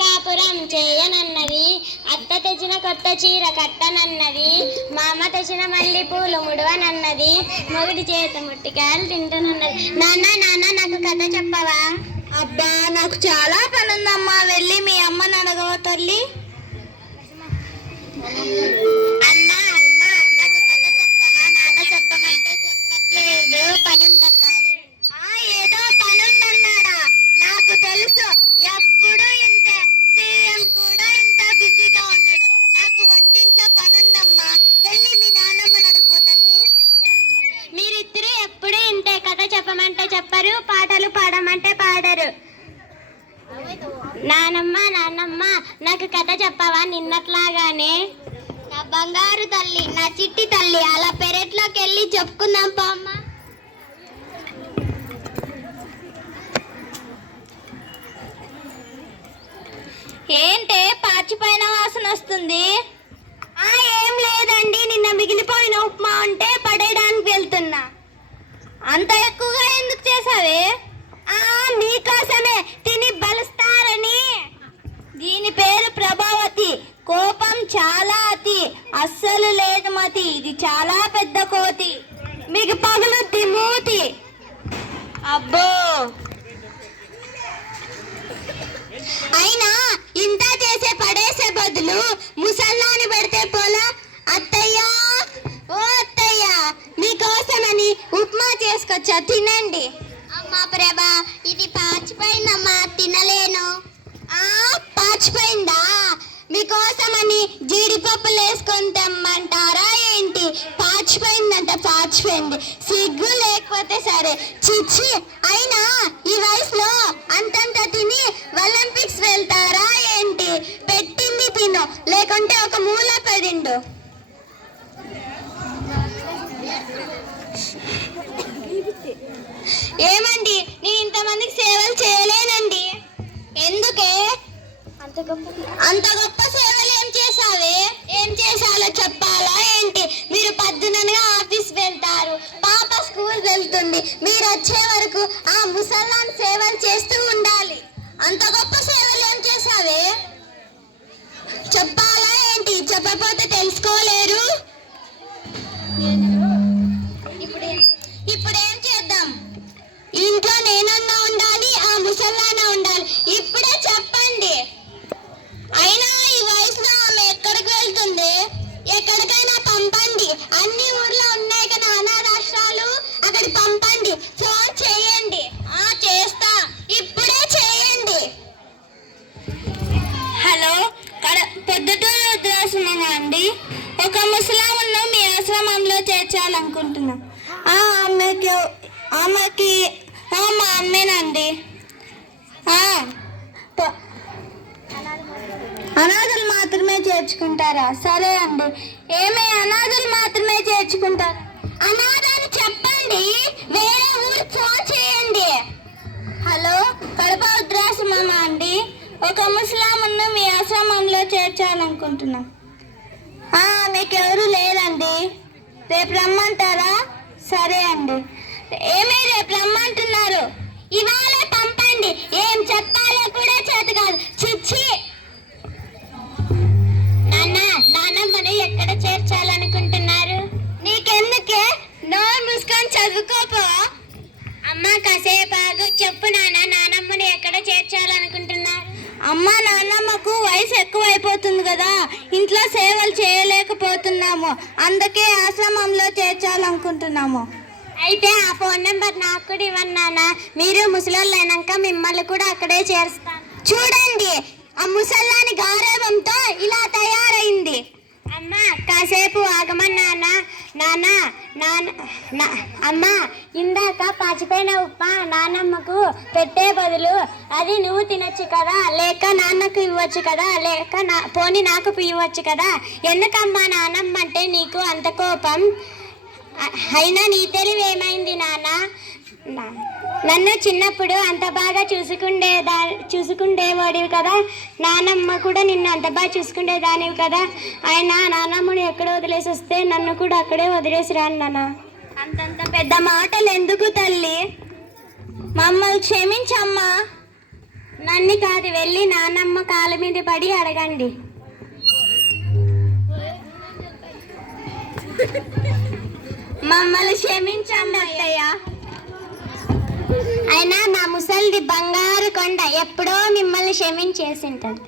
కాపురం చేయనన్నది, అత్త తెచ్చిన కొత్త చీర కట్టనన్నది, మా అమ్మ తెచ్చిన మళ్ళీ పూలు ముడవనన్నది, మొగుడి చేత ముట్టికాయలు తింటానన్నది. నాన్న నాన్న నాకు కథ చెప్పవా? అబ్బా నాకు చాలా పని ఉందమ్మా, వెళ్ళి మీ అమ్మని అడగవ తల్లి. అమ్మా అమ్మా నాకు కథ చెప్పవా? నాన్న చెప్పమంటే చెప్పట్లేదు, పనుందన్నారు. ఏదో పనుందన్నాడా? నాకు తెలుసు, ఎప్పుడు ఇంతే. సీఎం కూడా ఇంత బిజీగా ఉన్నాడు. నాకు వంటింట్లో పనుందమ్మా, వెళ్ళి మీ నాన్నమ్మని అడుగుపోతండి. మీరిద్దరూ ఎప్పుడు ఇంతే, కథ చెప్పమంటే చెప్పరు, పాటలు పాడమంటే పాడరు. నానమ్మ నాన్నమ్మ నాకు కథ చెప్పవా? నిన్నట్లాగానే. నా బంగారు తల్లి, నా చిట్టి తల్లి, అలా పెరట్లోకి వెళ్ళి చెప్పుకుందాం పామ్మ. ఏంటే పాచిపోయిన వాసన వస్తుంది? ఏం లేదండి, నిన్న మిగిలిపోయిన ఉప్మా ఉంటే పడేయడానికి వెళ్తున్నా. అంత ఎక్కువగా ఎందుకు చేసావే? నీకోసమే, తిని బలుస్తారని. దీని పేరు ప్రభావతి, కోపం చాలా అతి, అస్సలు లేదు మతి, ఇది చాలా పెద్ద కోతి, మీకు పగులుద్ది మూతి. అబ్బో, అయినా ఇంత చేసే పడేసే బదులు ముసల్లాని పెడితే పోలా? అత్తయ్యా ఓ అత్తయ్యా, మీకోసమని ఉప్మా చేసుకొచ్చా, తినండి. అమ్మా ప్రభా, ఇది పాచిపోయిందమ్మా, తినలేను. పాచిపోయిందా? మీకోసమని జీడిపప్పులు వేసుకొని తెమ్మంటారా ఏంటి? పాచిపోయిందంట, పాచిపోయింది. సిగ్గు లేకపోతే సరే. చిచ్చి, అయినా ఈ వయసులో అంతంత తిని ఒలింపిక్స్ వెళ్తారా ఏంటి? పెట్టింది తిను, లేకుంటే ఒక మూల పడిండు. ఏమండి, నేను ఇంతమందికి సేవలు చేయలేనండి. ఎందుకే? అంత గొప్ప సేవలు ఏం చేసావే? ఏం చేసాలో చెప్పాలా ఏంటి? మీరు పొద్దుననగా ఆఫీస్ వెళ్తారు, పాప స్కూల్ వెళ్తుంది, మీరు వచ్చే వరకు ఆ ముసల్లాన్ సేవలు చేస్తూ ఉండాలి. అంత గొప్ప సేవలు ఏం చేసావే? చెప్పాలా ఏంటి? చెప్పకపోతే తెలుసుకోలేరు. ఇప్పుడు ఏం చేద్దాం? ఇంట్లో నేనన్నా ఉండాలి, ఆ ముసల్లానా ఉండాలి. ఇప్పుడే చెప్పండి. అయినా ఈ వయసులో ఆమె ఎక్కడికి వెళ్తుంది? ఎక్కడికైనా పంపండి. అన్ని ఊర్లో ఉన్నాయి కదా అనాథాశ్రాలు, అక్కడికి పంపండి. ఫోన్ చేయండి. చేస్తా, ఇప్పుడే చేయండి. హలో, పొద్దుటూరు వృద్ధాశ్రమమా అండి? ఒక ముసలామును మీ ఆశ్రమంలో చేర్చాలనుకుంటున్నాం. ఆమెకి మా అమ్మేనండి. అనాథలు మాత్రమే చేర్చుకుంటారా? సరే అండి. ఏమే అనాథలు మాత్రమే చేర్చుకుంటారా? అనాథని చెప్పండి, వేరే ఊరు ఫోన్ చేయండి. హలో, కడప వృద్ధాశ్రమమా అండి? ఒక ముసలామును మీ ఆశ్రమంలో చేర్చాలనుకుంటున్నాం. మీకెవరు లేదండి. రేపు రమ్మంటారా? సరే అండి. ఏమే రేపు రమ్మంటున్నారు? ఇవాళ పంపండి. ఏం చెప్పాలో కూడా చేత కాదు. చిచ్చి. నాన్నమ్మను ఎక్కడ చేర్చాలనుకుంటున్నారు? నీకెందుకే? నోరు మూసుకొని చదువుకోపో. అమ్మ కాసేపు చెప్పు నాన్న, నానమ్మను ఎక్కడ చేర్చాలనుకుంటున్నారు? అమ్మ నాన్నమ్మకు వయసు ఎక్కువైపోతుంది కదా, ఇంట్లో సేవలు చేయలేకపోతున్నాము, అందుకే ఆశ్రమంలో చేర్చాలనుకుంటున్నాము. అయితే ఆ ఫోన్ నెంబర్ నాకు కూడా ఇవ్వండి నాన్న. మీరు ముసలోళ్ళు అయినాక మిమ్మల్ని కూడా అక్కడే చేరుస్తాను. చూడండి, ఆ ముసల్లాని గారాబంతో ఇలా తయారైంది. అమ్మ కాసేపు ఆగమన్నానా? నాన్న అమ్మ, ఇందాక పాచిపోయిన ఉప్మా నాన్నమ్మకు పెట్టే బదులు అది నువ్వు తినొచ్చు కదా, లేక నాన్నకు ఇవ్వచ్చు కదా, లేక పోనీ నాకు ఇవ్వచ్చు కదా. ఎందుకమ్మా నాన్నమ్మ అంటే నీకు అంత కోపం? అయినా నీ తెలివి ఏమైంది నాన్న? నన్ను చిన్నప్పుడు అంత బాగా చూసుకుండేవాడివి కదా, నానమ్మ కూడా నిన్ను అంత బాగా చూసుకునేదానివి కదా. అయినా నానమ్మని ఎక్కడ వదిలేసి వస్తే నన్ను కూడా అక్కడే వదిలేసి రాను నాన్న. అంతంత పెద్ద మాటలు ఎందుకు తల్లి? మమ్మల్ని క్షమించమ్మా. నన్ను కాదు, వెళ్ళి నానమ్మ కాళ్ళ మీద పడి అడగండి. మమ్మల్ని క్షమించండి అత్తయ్య. అయినా మా ముసలిది బంగారు కొండ ఎప్పుడో మిమ్మల్ని క్షమించేసింటది.